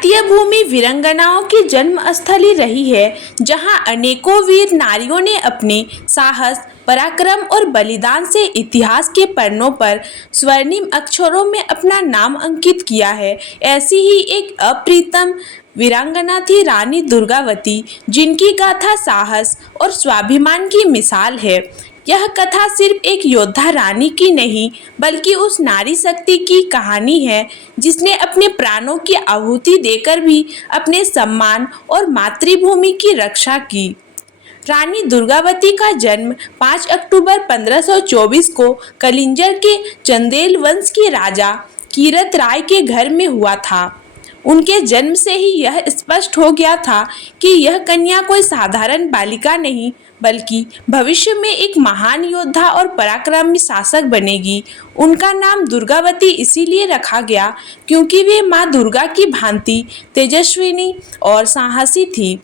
भारतीय भूमि वीरांगनाओं की जन्मस्थली रही है, जहां अनेकों वीर नारियों ने अपने साहस, पराक्रम और बलिदान से इतिहास के पन्नों पर स्वर्णिम अक्षरों में अपना नाम अंकित किया है। ऐसी ही एक अप्रितम वीरांगना थी रानी दुर्गावती, जिनकी गाथा साहस और स्वाभिमान की मिसाल है। यह कथा सिर्फ एक योद्धा रानी की नहीं, बल्कि उस नारी शक्ति की कहानी है जिसने अपने प्राणों की आहुति देकर भी अपने सम्मान और मातृभूमि की रक्षा की। रानी दुर्गावती का जन्म 5 अक्टूबर 1524 को कलिंजर के चंदेल वंश के राजा कीरत राय के घर में हुआ था। उनके जन्म से ही यह स्पष्ट हो गया था कि यह कन्या कोई साधारण बालिका नहीं, बल्कि भविष्य में एक महान योद्धा और पराक्रमी शासक बनेगी। उनका नाम दुर्गावती इसीलिए रखा गया क्योंकि वे माँ दुर्गा की भांति तेजस्विनी और साहसी थी।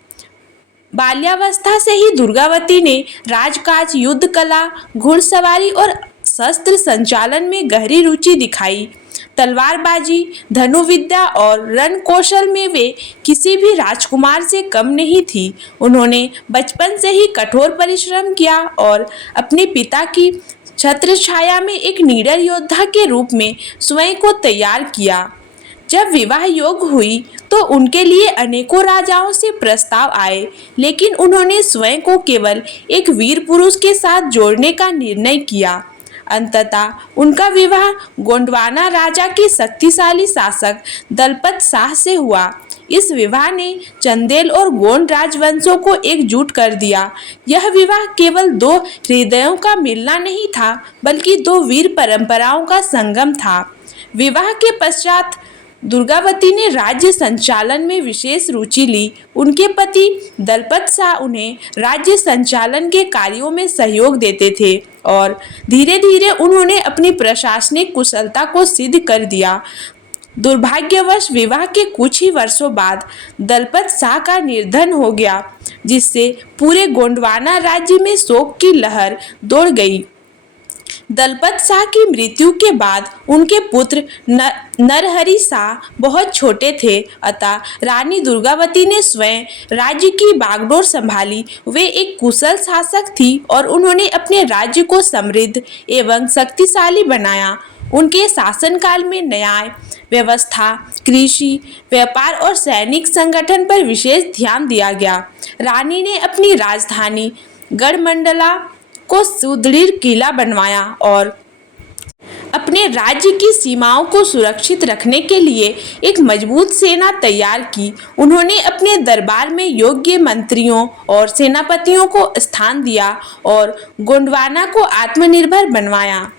बाल्यावस्था से ही दुर्गावती ने राजकाज, युद्ध कला, घुड़सवारी और शस्त्र संचालन में गहरी रुचि दिखाई। तलवारबाजी, धनुविद्या और रण कौशल में वे किसी भी राजकुमार से कम नहीं थी। उन्होंने बचपन से ही कठोर परिश्रम किया और अपने पिता की छत्र छाया में एक निडर योद्धा के रूप में स्वयं को तैयार किया। जब विवाह योग हुई तो उनके लिए अनेकों राजाओं से प्रस्ताव आए, लेकिन उन्होंने स्वयं को केवल एक वीर पुरुष के साथ जोड़ने का निर्णय किया। अंततः उनका विवाह गोंडवाना राजा के शक्तिशाली शासक दलपत शाह से हुआ। इस विवाह ने चंदेल और गोंड राजवंशों को एकजुट कर दिया। यह विवाह केवल दो हृदयों का मिलना नहीं था, बल्कि दो वीर परंपराओं का संगम था। विवाह के पश्चात दुर्गावती ने राज्य संचालन में विशेष रुचि ली। उनके पति दलपत शाह उन्हें राज्य संचालन के कार्यों में सहयोग देते थे और धीरे धीरे उन्होंने अपनी प्रशासनिक कुशलता को सिद्ध कर दिया। दुर्भाग्यवश विवाह के कुछ ही वर्षों बाद दलपत शाह का निर्धन हो गया, जिससे पूरे गोंडवाना राज्य में शोक की लहर दौड़ गई। दलपत शाह की मृत्यु के बाद उनके पुत्र नरहरि शाह बहुत छोटे थे, अतः रानी दुर्गावती ने स्वयं राज्य की बागडोर संभाली। वे एक कुशल शासक थी और उन्होंने अपने राज्य को समृद्ध एवं शक्तिशाली बनाया। उनके शासनकाल में न्याय व्यवस्था, कृषि, व्यापार और सैनिक संगठन पर विशेष ध्यान दिया गया। रानी ने अपनी राजधानी गढ़मंडला को सुदृढ़ किला बनवाया और अपने राज्य की सीमाओं को सुरक्षित रखने के लिए एक मजबूत सेना तैयार की। उन्होंने अपने दरबार में योग्य मंत्रियों और सेनापतियों को स्थान दिया और गोंडवाना को आत्मनिर्भर बनवाया।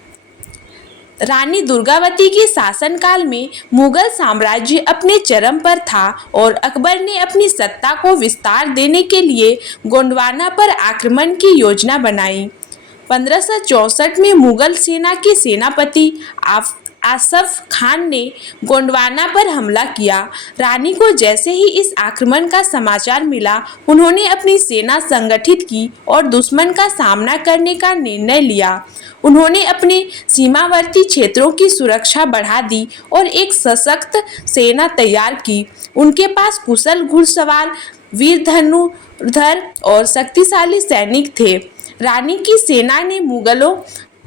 रानी दुर्गावती के शासनकाल में मुगल साम्राज्य अपने चरम पर था और अकबर ने अपनी सत्ता को विस्तार देने के लिए गोंडवाना पर आक्रमण की योजना बनाई। 1564 में मुगल सेना के सेनापति आसफ खान ने गोंडवाना पर हमला किया। रानी को जैसे ही इस आक्रमण का समाचार मिला, उन्होंने अपनी सेना संगठित की और दुश्मन का सामना करने का निर्णय लिया। उन्होंने अपने सीमावर्ती क्षेत्रों की सुरक्षा बढ़ा दी और एक सशक्त सेना तैयार की। उनके पास कुशल घुड़सवार, वीर धनुर्धर और शक्तिशाली सैनिक थे। रानी की सेना ने मुगलों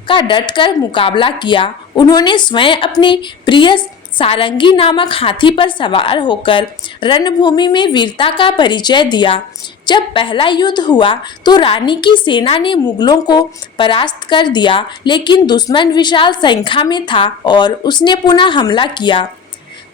का डटकर मुकाबला किया। उन्होंने स्वयं अपने प्रिय सारंगी नामक हाथी पर सवार होकर रणभूमि में वीरता का परिचय दिया। जब पहला युद्ध हुआ तो रानी की सेना ने मुगलों को परास्त कर दिया, लेकिन दुश्मन विशाल संख्या में था और उसने पुनः हमला किया।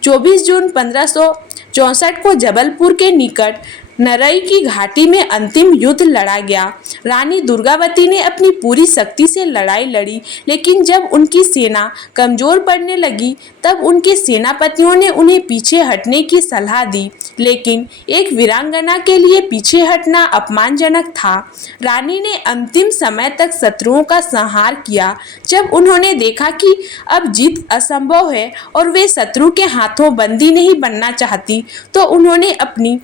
24 जून 1564 को जबलपुर के निकट नरई की घाटी में अंतिम युद्ध लड़ा गया। रानी दुर्गावती ने अपनी पूरी शक्ति से लड़ाई लड़ी, लेकिन जब उनकी सेना कमजोर पड़ने लगी तब उनके सेनापतियों ने उन्हें पीछे हटने की सलाह दी, लेकिन एक वीरांगना के लिए पीछे हटना अपमानजनक था। रानी ने अंतिम समय तक शत्रुओं का संहार किया। जब उन्होंने देखा कि अब जीत असंभव है और वे शत्रु के हाथों बंदी नहीं बनना चाहती, तो उन्होंने अपनी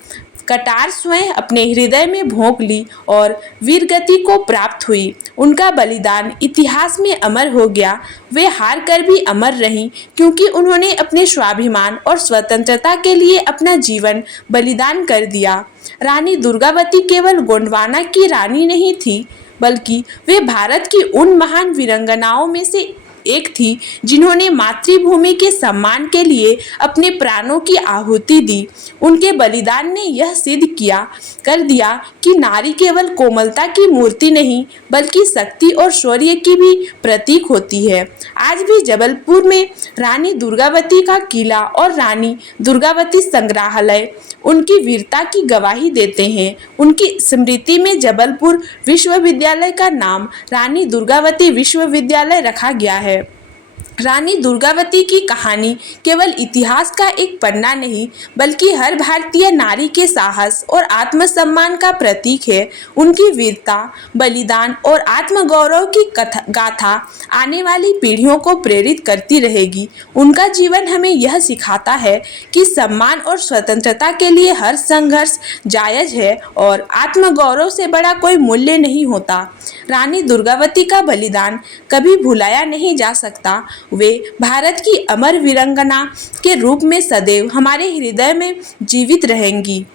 कटार स्वयं अपने हृदय में भोंक ली और वीरगति को प्राप्त हुई। उनका बलिदान इतिहास में अमर हो गया। वे हार कर भी अमर रहीं क्योंकि उन्होंने अपने स्वाभिमान और स्वतंत्रता के लिए अपना जीवन बलिदान कर दिया। रानी दुर्गावती केवल गोंडवाना की रानी नहीं थी, बल्कि वे भारत की उन महान वीरांगनाओं में से एक थी जिन्होंने मातृभूमि के सम्मान के लिए अपने प्राणों की आहुति दी। उनके बलिदान ने यह सिद्ध कर दिया कि नारी केवल कोमलता की मूर्ति नहीं, बल्कि शक्ति और शौर्य की भी प्रतीक होती है। आज भी जबलपुर में रानी दुर्गावती का किला और रानी दुर्गावती संग्रहालय उनकी वीरता की गवाही देते हैं। उनकी स्मृति में जबलपुर विश्वविद्यालय का नाम रानी दुर्गावती विश्वविद्यालय रखा गया है। रानी दुर्गावती की कहानी केवल इतिहास का एक पन्ना नहीं, बल्कि हर भारतीय नारी के साहस और आत्मसम्मान का प्रतीक है। उनकी वीरता, बलिदान और आत्मगौरव की गाथा आने वाली पीढ़ियों को प्रेरित करती रहेगी। उनका जीवन हमें यह सिखाता है कि सम्मान और स्वतंत्रता के लिए हर संघर्ष जायज है और आत्मगौरव से बड़ा कोई मूल्य नहीं होता। रानी दुर्गावती का बलिदान कभी भुलाया नहीं जा सकता। वे भारत की अमर वीरांगना के रूप में सदैव हमारे हृदय में जीवित रहेंगी।